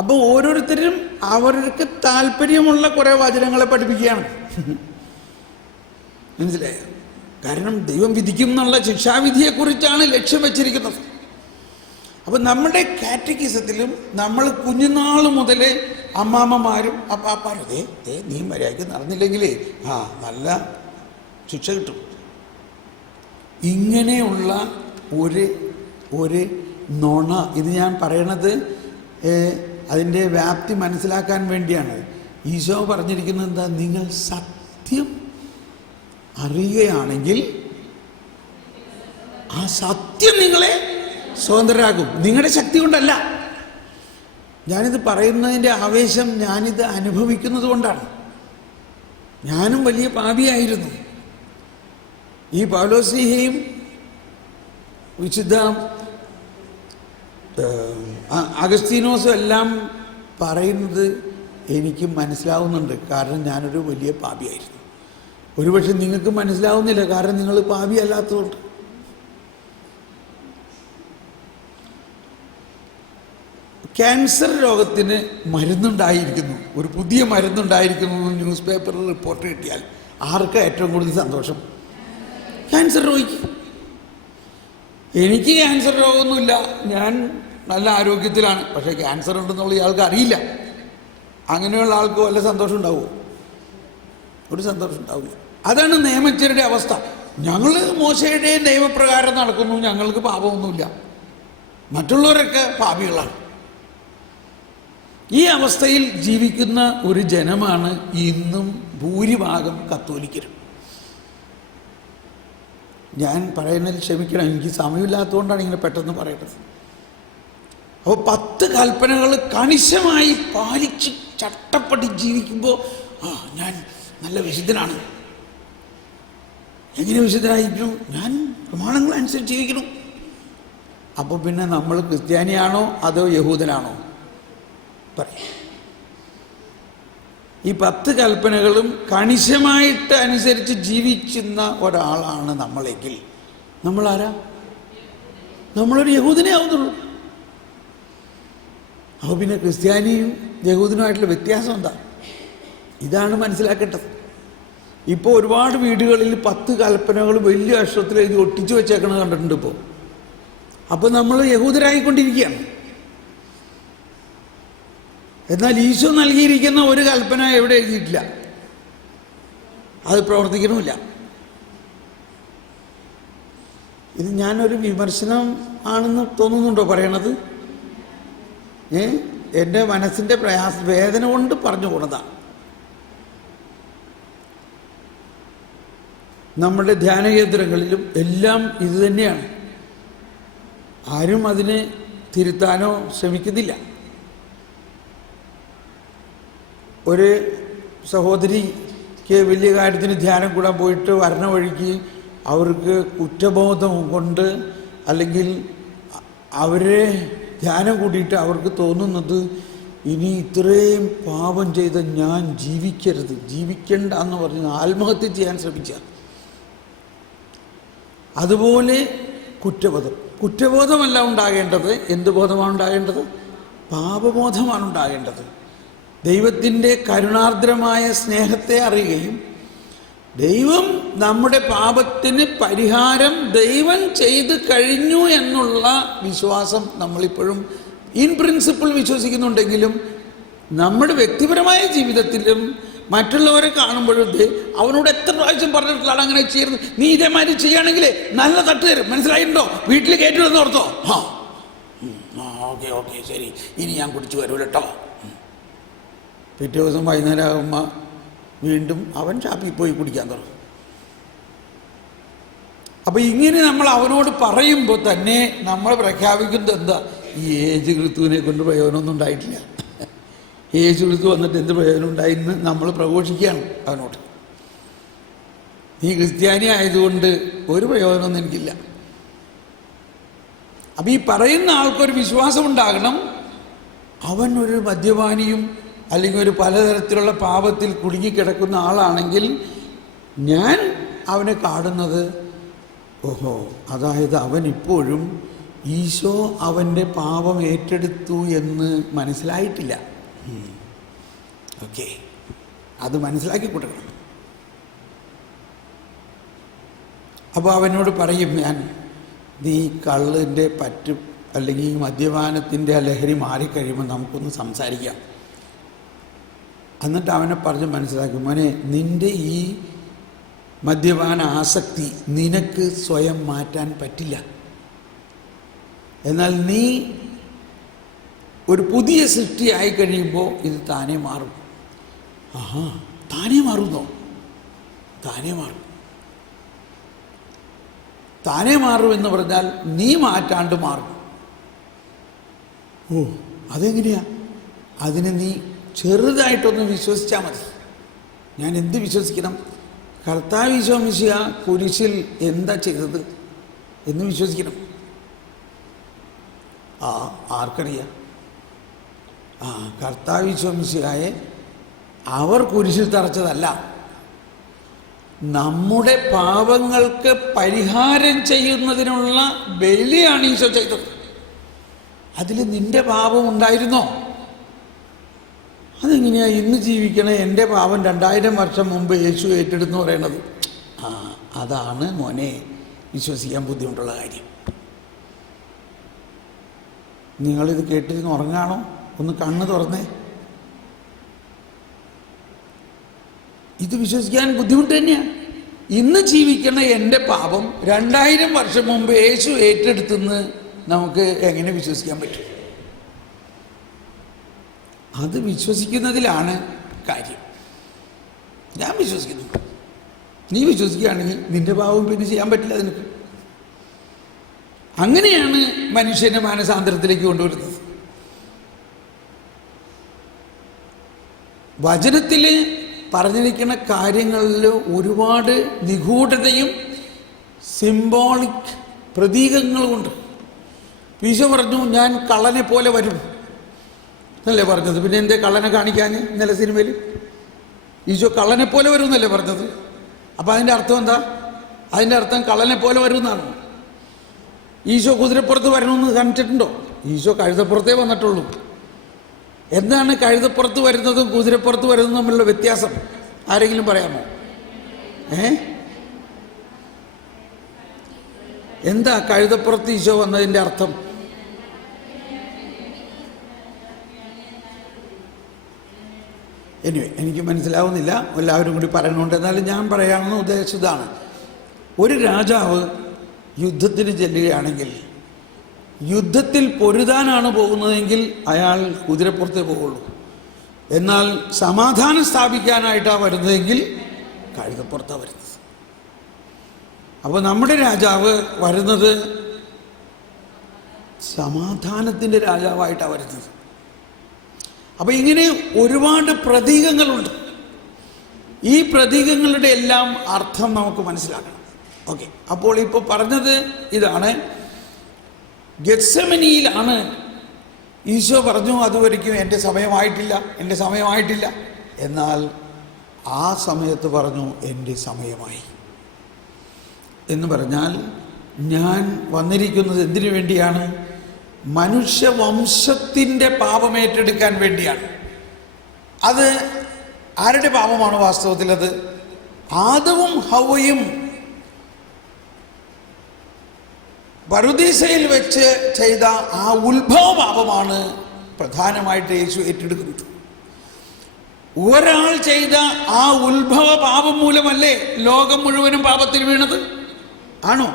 അപ്പോൾ ഓരോരുത്തരും അവർക്ക് താല്പര്യമുള്ള കുറേ വചനങ്ങളെ പഠിപ്പിക്കുകയാണ്. മനസ്സിലായോ? കാരണം ദൈവം വിധിക്കും എന്നുള്ള ശിക്ഷാവിധിയെക്കുറിച്ചാണ് ലക്ഷ്യം വെച്ചിരിക്കുന്നത്. അപ്പം നമ്മുടെ കാറ്റഗിസത്തിലും നമ്മൾ കുഞ്ഞുനാൾ മുതലേ അമ്മാമ്മമാരും അപ്പാപ്പാരും നീ മര്യാദയ്ക്ക് നടന്നില്ലെങ്കിലേ നല്ല ശിക്ഷ കിട്ടും. ഇങ്ങനെയുള്ള ഒരു നുണ, ഇത് ഞാൻ പറയണത് അതിൻ്റെ വ്യാപ്തി മനസ്സിലാക്കാൻ വേണ്ടിയാണ്. ഈശോ പറഞ്ഞിരിക്കുന്നത് എന്താ? നിങ്ങൾ സത്യം അറിയുകയാണെങ്കിൽ ആ സത്യം നിങ്ങളെ സ്വതന്ത്രരാകും. നിങ്ങളുടെ ശക്തി കൊണ്ടല്ല. ഞാനിത് പറയുന്നതിൻ്റെ ആവേശം ഞാനിത് അനുഭവിക്കുന്നത് കൊണ്ടാണ്. ഞാനും വലിയ പാപിയായിരുന്നു. ഈ പൗലോസ്ലീഹയും വിശുദ്ധ അഗസ്തീനോസും എല്ലാം പറയുന്നത് എനിക്ക് മനസ്സിലാവുന്നുണ്ട്. കാരണം ഞാനൊരു വലിയ പാപിയായിരുന്നു. ഒരുപക്ഷെ നിങ്ങൾക്ക് മനസ്സിലാവുന്നില്ല, കാരണം നിങ്ങൾ പാപിയല്ലാത്തതുകൊണ്ട്. ക്യാൻസർ രോഗത്തിന് മരുന്നുണ്ടായിരിക്കുന്നു, ഒരു പുതിയ മരുന്നുണ്ടായിരിക്കുന്നു എന്ന് ന്യൂസ് പേപ്പറിൽ റിപ്പോർട്ട് കിട്ടിയാൽ ആർക്കാ ഏറ്റവും കൂടുതൽ സന്തോഷം? ക്യാൻസർ രോഗിക്ക്. എനിക്ക് ക്യാൻസർ രോഗമൊന്നുമില്ല, ഞാൻ നല്ല ആരോഗ്യത്തിലാണ്. പക്ഷേ ക്യാൻസർ ഉണ്ടെന്നുള്ള ഇയാൾക്ക് അറിയില്ല. അങ്ങനെയുള്ള ആൾക്ക് വല്ല സന്തോഷം ഉണ്ടാവുമോ? ഒരു സന്തോഷം ഉണ്ടാവില്ല. അതാണ് നിയമജ്ഞരുടെ അവസ്ഥ. ഞങ്ങൾ മോശയുടെ നിയമപ്രകാരം നടക്കുന്നു, ഞങ്ങൾക്ക് പാപമൊന്നുമില്ല, മറ്റുള്ളവരൊക്കെ പാപികളാണ്. ഈ അവസ്ഥയിൽ ജീവിക്കുന്ന ഒരു ജനമാണ് ഇന്നും ഭൂരിഭാഗം കത്തോലിക്കരും. ഞാൻ പറയുന്നതിൽ ക്ഷമിക്കണം, എനിക്ക് സമയമില്ലാത്തതുകൊണ്ടാണ് ഇങ്ങനെ പെട്ടെന്ന് പറയുന്നത്. അപ്പോൾ 10 കൽപ്പനകൾ കണിശമായി പാലിച്ച് ചട്ടപ്പടി ജീവിക്കുമ്പോൾ ഞാൻ നല്ല വിശുദ്ധനാണ്. എങ്ങനെ വിശുദ്ധനായിരിക്കണം? ഞാൻ പ്രമാണങ്ങളനുസരിച്ച് ജീവിക്കണം. അപ്പോൾ പിന്നെ നമ്മൾ ക്രിസ്ത്യാനിയാണോ അതോ യഹൂദനാണോ? പറയും. ഈ 10 കൽപ്പനകളും കണിശമായിട്ട് അനുസരിച്ച് ജീവിക്കുന്ന ഒരാളാണ് നമ്മളെങ്കിൽ നമ്മളാരാ? നമ്മളൊരു യഹൂദനെ ആവുന്നുള്ളൂ. അപ്പോൾ പിന്നെ ക്രിസ്ത്യാനിയും യഹൂദനുമായിട്ടുള്ള വ്യത്യാസം എന്താ? ഇതാണ് മനസ്സിലാക്കേണ്ടത്. ഇപ്പോൾ ഒരുപാട് വീടുകളിൽ 10 കൽപ്പനകൾ വലിയ അക്ഷരത്തിൽ എഴുതി ഒട്ടിച്ചു വെച്ചേക്കണത് കണ്ടിട്ടുണ്ട് ഇപ്പോൾ. അപ്പോൾ നമ്മൾ യഹൂദരായിക്കൊണ്ടിരിക്കുകയാണ്. എന്നാൽ ഈശോ നൽകിയിരിക്കുന്ന ഒരു കൽപ്പന എവിടെ എഴുതിയിട്ടില്ല, അത് പ്രവർത്തിക്കണമില്ല. ഇത് ഞാനൊരു വിമർശനം ആണെന്ന് തോന്നുന്നുണ്ടോ പറയണത്? എൻ്റെ മനസ്സിൻ്റെ വേദന കൊണ്ട് പറഞ്ഞു പോണതാണ്. നമ്മുടെ ധ്യാന കേന്ദ്രങ്ങളിലും എല്ലാം ഇത് തന്നെയാണ്. ആരും അതിനെ തിരുത്താനോ ശ്രമിക്കുന്നില്ല. ഒരു സഹോദരിക്ക് വലിയ കാര്യത്തിന് ധ്യാനം കൂടാൻ പോയിട്ട് വരണ വഴിക്ക് അവർക്ക് കുറ്റബോധം കൊണ്ട്, അല്ലെങ്കിൽ അവരെ ധ്യാനം കൂടിയിട്ട് അവർക്ക് തോന്നുന്നത് ഇനി ഇത്രയും പാപം ചെയ്ത ഞാൻ ജീവിക്കണ്ട എന്ന് പറഞ്ഞ് ആത്മഹത്യ ചെയ്യാൻ ശ്രമിച്ച. അതുപോലെ കുറ്റബോധമല്ല ഉണ്ടാകേണ്ടത്. എന്ത് ബോധമാണ് ഉണ്ടാകേണ്ടത്? പാപബോധമാണ് ഉണ്ടാകേണ്ടത്. ദൈവത്തിൻ്റെ കരുണാർദ്രമായ സ്നേഹത്തെ അറിയുകയും ദൈവം നമ്മുടെ പാപത്തിന് പരിഹാരം ദൈവം ചെയ്ത് കഴിഞ്ഞു എന്നുള്ള വിശ്വാസം നമ്മളിപ്പോഴും ഇൻ പ്രിൻസിപ്പിൾ വിശ്വസിക്കുന്നുണ്ടെങ്കിലും നമ്മുടെ വ്യക്തിപരമായ ജീവിതത്തിലും മറ്റുള്ളവരെ കാണുമ്പോഴും അവനോട് എത്ര പ്രാവശ്യം പറഞ്ഞിട്ടുള്ളതാണ് അങ്ങനെ ചെയ്യരുത്, നീ ഇതേമാതിരി ചെയ്യുകയാണെങ്കിൽ നല്ല തട്ട് തരും, മനസ്സിലായിട്ടുണ്ടോ, വീട്ടിൽ കയറ്റുമെന്ന് ഓർത്തോ, ഓക്കെ ശരി, ഇനി ഞാൻ കുടിച്ചു വരൂല കേട്ടോ. പിറ്റേ ദിവസം വൈകുന്നേരം ആകുമ്പോൾ വീണ്ടും അവൻ ഷാപ്പിൽ പോയി കുടിക്കാൻ തുടങ്ങും. അപ്പോൾ ഇങ്ങനെ നമ്മൾ അവനോട് പറയുമ്പോൾ തന്നെ നമ്മൾ പ്രഖ്യാപിക്കുന്നത് എന്താ? ഈ യേശു ക്രിസ്തുവിനെ കൊണ്ട് പ്രയോജനമൊന്നും ഉണ്ടായിട്ടില്ല. യേശു ക്രിസ്തു വന്നിട്ട് എന്ത് പ്രയോജനം ഉണ്ടായിന്ന് നമ്മൾ പ്രഘോഷിക്കുകയാണ് അവനോട്. നീ ക്രിസ്ത്യാനി ആയതുകൊണ്ട് ഒരു പ്രയോജനമൊന്നും എനിക്കില്ല. അപ്പം ഈ പറയുന്ന ആൾക്കൊരു വിശ്വാസം ഉണ്ടാകണം, അവൻ ഒരു മദ്യപാനിയും അല്ലെങ്കിൽ ഒരു പലതരത്തിലുള്ള പാപത്തിൽ കുടുങ്ങിക്കിടക്കുന്ന ആളാണെങ്കിൽ ഞാൻ അവനെ കാണുന്നത്, ഓഹോ, അതായത് അവൻ ഇപ്പോഴും ഈശോ അവൻ്റെ പാപം ഏറ്റെടുത്തു എന്ന് മനസ്സിലായിട്ടില്ല. ഓക്കെ, അത് മനസ്സിലാക്കി കൊടുക്കണം. അപ്പോൾ അവനോട് പറയും ഞാൻ, നീ കള്ളിൻ്റെ പറ്റും അല്ലെങ്കിൽ മദ്യപാനത്തിൻ്റെ ആ ലഹരി മാറിക്കഴിയുമ്പോൾ നമുക്കൊന്ന് സംസാരിക്കാം. എന്നിട്ട് അവനെ പറഞ്ഞ് മനസ്സിലാക്കും, മോനെ, നിൻ്റെ ഈ മദ്യപാന ആസക്തി നിനക്ക് സ്വയം മാറ്റാൻ പറ്റില്ല. എന്നാൽ നീ ഒരു പുതിയ സൃഷ്ടിയായി കഴിയുമ്പോൾ ഇത് താനേ മാറും. ആഹാ, താനേ മാറുന്നോ? താനേ മാറും. താനേ മാറുമെന്ന് പറഞ്ഞാൽ നീ മാറ്റാണ്ട് മാറും. ഓ, അതെങ്ങനെയാ? അതിന് നീ ചെറുതായിട്ടൊന്ന് വിശ്വസിച്ചാൽ മതി. ഞാൻ എന്ത് വിശ്വസിക്കണം? കർത്താവ് ഈശോ മിശിഹ കുരിശിൽ എന്താ ചെയ്തത് എന്ന് വിശ്വസിക്കണം. ആർക്കറിയാം? കർത്താവ് ഈശോ മിശിഹായെ അവർ കുരിശിൽ തറച്ചതല്ല, നമ്മുടെ പാപങ്ങൾക്ക് പരിഹാരം ചെയ്യുന്നതിനുള്ള ബലിയാണ് ഈശോ ചെയ്തത്. അതിൽ നിന്റെ പാപം ഉണ്ടായിരുന്നോ? അതെങ്ങനെയാ ഇന്ന് ജീവിക്കണേ എൻ്റെ പാപം 2000 വർഷം മുമ്പ് യേശു ഏറ്റെടുത്തെന്ന് പറയണത്? അതാണ് മോനെ വിശ്വസിക്കാൻ ബുദ്ധിമുട്ടുള്ള കാര്യം. നിങ്ങളിത് കേട്ടിരുന്ന് ഉറങ്ങാണോ? ഒന്ന് കണ്ണ് തുറന്നേ. ഇത് വിശ്വസിക്കാൻ ബുദ്ധിമുട്ട് തന്നെയാണ്. ഇന്ന് ജീവിക്കണ എൻ്റെ പാപം 2000 വർഷം മുമ്പ് യേശു ഏറ്റെടുത്തെന്ന് നമുക്ക് എങ്ങനെ വിശ്വസിക്കാൻ പറ്റും? അത് വിശ്വസിക്കുന്നതിലാണ് കാര്യം. ഞാൻ വിശ്വസിക്കുന്നു, നീ വിശ്വസിക്കുകയാണെങ്കിൽ നിന്റെ പാപം പിന്നെ ചെയ്യാൻ പറ്റില്ല നിനക്ക്. അങ്ങനെയാണ് മനുഷ്യനെ മാനസാന്തരത്തിലേക്ക് കൊണ്ടുവരുന്നത്. വചനത്തിൽ പറഞ്ഞിരിക്കുന്ന കാര്യങ്ങളിൽ ഒരുപാട് നിഗൂഢതയും സിംബോളിക് പ്രതീകങ്ങളുമുണ്ട്. ഈശോ പറഞ്ഞു, ഞാൻ കള്ളനെ പോലെ വരും എന്നല്ലേ പറഞ്ഞത്? പിന്നെ എന്തേ കള്ളനെ കാണിക്കാൻ? ഇന്നലെ സിനിമയിൽ ഈശോ കള്ളനെ പോലെ വരും എന്നല്ലേ പറഞ്ഞത്? അപ്പം അതിൻ്റെ അർത്ഥം എന്താ? അതിൻ്റെ അർത്ഥം കള്ളനെ പോലെ വരും എന്നാണ്. ഈശോ കുതിരപ്പുറത്ത് വരണമെന്ന് കാണിച്ചിട്ടുണ്ടോ? ഈശോ കഴുതപ്പുറത്തേ വന്നിട്ടുള്ളൂ. എന്താണ് കഴുതപ്പുറത്ത് വരുന്നതും കുതിരപ്പുറത്ത് വരുന്നതും തമ്മിലുള്ള വ്യത്യാസം ആരെങ്കിലും പറയാമോ? എന്താ കഴുതപ്പുറത്ത് ഈശോ വന്നതിൻ്റെ അർത്ഥം? എനിക്ക് മനസ്സിലാവുന്നില്ല, എല്ലാവരും കൂടി പറയണുണ്ട്. എന്നാലും ഞാൻ പറയാമെന്ന് ഉദ്ദേശിച്ചതാണ്. ഒരു രാജാവ് യുദ്ധത്തിന് ചെല്ലുകയാണെങ്കിൽ, യുദ്ധത്തിൽ പൊരുതാനാണ് പോകുന്നതെങ്കിൽ അയാൾ കുതിരപ്പുറത്തേ പോവുള്ളൂ. എന്നാൽ സമാധാനം സ്ഥാപിക്കാനായിട്ടാണ് വരുന്നതെങ്കിൽ കഴുതപ്പുറത്താണ് വരുന്നത്. അപ്പോൾ നമ്മുടെ രാജാവ് വരുന്നത് സമാധാനത്തിൻ്റെ രാജാവായിട്ടാണ് വരുന്നത്. അപ്പോൾ ഇങ്ങനെ ഒരുപാട് പ്രതീകങ്ങളുണ്ട്. ഈ പ്രതീകങ്ങളുടെ എല്ലാം അർത്ഥം നമുക്ക് മനസ്സിലാക്കണം. ഓക്കെ, അപ്പോൾ ഇപ്പോൾ പറഞ്ഞത് ഇതാണ്. ഗെത്സമനിയിലാണ് ഈശോ പറഞ്ഞു, അതുവരെയ്ക്കും എൻ്റെ സമയമായിട്ടില്ല, എൻ്റെ സമയമായിട്ടില്ല. എന്നാൽ ആ സമയത്ത് പറഞ്ഞു, എൻ്റെ സമയമായി എന്ന് പറഞ്ഞാൽ ഞാൻ വന്നിരിക്കുന്നത് എന്തിനു വേണ്ടിയാണ്? മനുഷ്യവംശത്തിൻ്റെ പാപമേറ്റെടുക്കാൻ വേണ്ടിയാണ്. അത് ആരുടെ പാപമാണ് വാസ്തവത്തിൽ? അത് ആദവും ഹവ്വയും പറുദീസയിൽ വെച്ച് ചെയ്ത ആ ഉത്ഭവ പാപമാണ് പ്രധാനമായിട്ട് യേശു ഏറ്റെടുക്കുന്നത്. ഒരാൾ ചെയ്ത ആ ഉത്ഭവ പാപം മൂലമല്ലേ ലോകം മുഴുവനും പാപത്തിൽ വീണത്? ആണോ?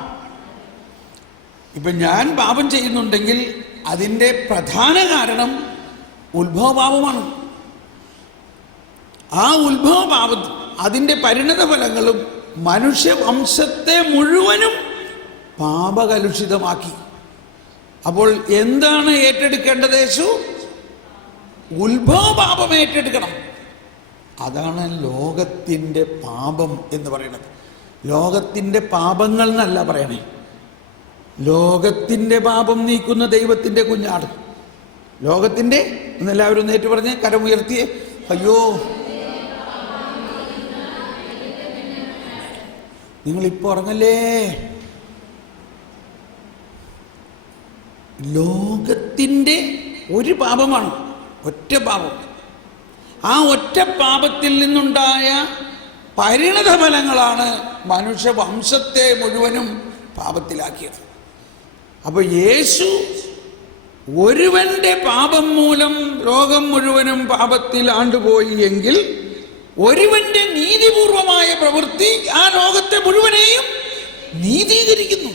ഇപ്പം ഞാൻ പാപം ചെയ്യുന്നുണ്ടെങ്കിൽ അതിൻ്റെ പ്രധാന കാരണം ഉത്ഭവ പാപമാണ്. ആ ഉത്ഭവ പാപം, അതിൻ്റെ പരിണത ഫലങ്ങളും മനുഷ്യവംശത്തെ മുഴുവനും പാപകലുഷിതമാക്കി. അപ്പോൾ എന്താണ് ഏറ്റെടുക്കേണ്ടത്? യേശു ഉത്ഭവ പാപം ഏറ്റെടുക്കണം. അതാണ് ലോകത്തിൻ്റെ പാപം എന്ന് പറയുന്നത്. ലോകത്തിൻ്റെ പാപങ്ങൾ എന്നല്ല പറയണേ, ലോകത്തിൻ്റെ പാപം നീക്കുന്ന ദൈവത്തിൻ്റെ കുഞ്ഞാട്. ലോകത്തിൻ്റെ എന്നെല്ലാവരും നേരിട്ട് പറഞ്ഞ് കരമുയർത്തിയേ. അയ്യോ, നിങ്ങളിപ്പോൾ ഉറങ്ങല്ലേ. ലോകത്തിൻ്റെ ഒരു പാപമാണ്, ഒറ്റ പാപം. ആ ഒറ്റ പാപത്തിൽ നിന്നുണ്ടായ പരിണതഫലങ്ങളാണ് മനുഷ്യവംശത്തെ മുഴുവനും പാപത്തിലാക്കിയത്. അപ്പോൾ യേശു ഒരുവന്റെ പാപം മൂലം ലോകം മുഴുവനും പാപത്തിൽ ആണ്ടുപോയി എങ്കിൽ ഒരുവന്റെ നീതിപൂർവമായ പ്രവൃത്തി ആ ലോകത്തെ മുഴുവനെയും നീതീകരിക്കുന്നു.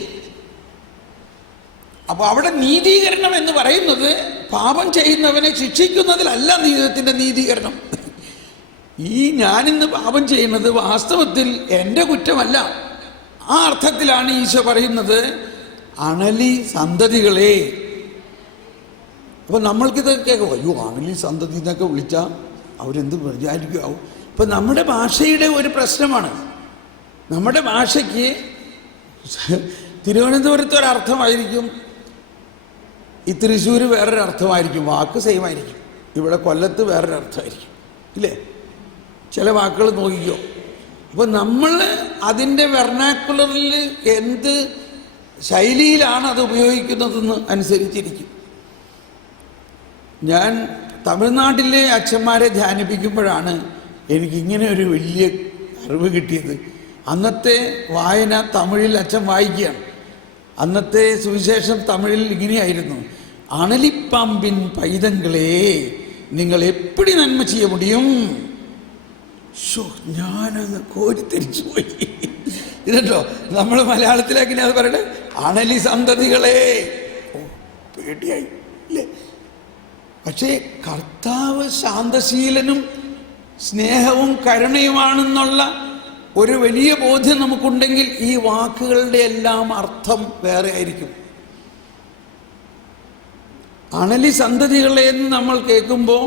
അപ്പോൾ അവിടെ നീതീകരണം എന്ന് പറയുന്നത് പാപം ചെയ്യുന്നവനെ ശിക്ഷിക്കുന്നതിലല്ല ദൈവത്തിൻ്റെ നീതീകരണം. ഈ ഞാനിന്ന് പാപം ചെയ്യുന്നത് വാസ്തവത്തിൽ എൻ്റെ കുറ്റമല്ല. ആ അർത്ഥത്തിലാണ് ഈശോ പറയുന്നത്, അണലി സന്തതികളെ. അപ്പോൾ നമ്മൾക്കിതൊക്കെ കേൾക്കും, അയ്യോ അണലി സന്തതി എന്നൊക്കെ വിളിച്ചാൽ അവരെന്ത് വിചാരിക്കും. ഇപ്പം നമ്മുടെ ഭാഷയുടെ ഒരു പ്രശ്നമാണ്. നമ്മുടെ ഭാഷയ്ക്ക് തിരുവനന്തപുരത്ത് ഒരർത്ഥമായിരിക്കും, ഈ തൃശ്ശൂർ വേറൊരു അർത്ഥമായിരിക്കും, വാക്ക് സെയിം ആയിരിക്കും. ഇവിടെ കൊല്ലത്ത് വേറൊരു അർത്ഥമായിരിക്കും, ഇല്ലേ? ചില വാക്കുകൾ നോക്കിക്കോ. അപ്പോൾ നമ്മൾ അതിൻ്റെ വെർണാക്കുലറിൽ എന്ത് ശൈലിയിലാണ് അത് ഉപയോഗിക്കുന്നതെന്ന് അനുസരിച്ചിരിക്കും. ഞാൻ തമിഴ്നാട്ടിലെ അച്ഛന്മാരെ ധ്യാനിപ്പിക്കുമ്പോഴാണ് എനിക്കിങ്ങനെ ഒരു വലിയ അറിവ് കിട്ടിയത്. അന്നത്തെ വായന തമിഴിൽ അച്ഛൻ വായിക്കുകയാണ്. അന്നത്തെ സുവിശേഷം തമിഴിൽ ഇങ്ങനെയായിരുന്നു, അണലിപ്പാമ്പിൻ പൈതങ്ങളെ നിങ്ങൾ എപ്പടി നന്മ ചെയ്യ മുടിയും. ഞാനങ്ങ് കോരിത്തിരിച്ചു പോയി. ഇതല്ലോ നമ്മൾ മലയാളത്തിലേക്ക് അത് പറയണേ, അണലി സന്തതികളെ. ഓ, പേടിയായി അല്ലേ? പക്ഷേ കർത്താവ് ശാന്തശീലനും സ്നേഹവും കരുണയുമാണെന്നുള്ള ഒരു വലിയ ബോധ്യം നമുക്കുണ്ടെങ്കിൽ ഈ വാക്കുകളുടെ എല്ലാം അർത്ഥം വേറെ ആയിരിക്കും. അണലി സന്തതികളെ എന്ന് നമ്മൾ കേൾക്കുമ്പോൾ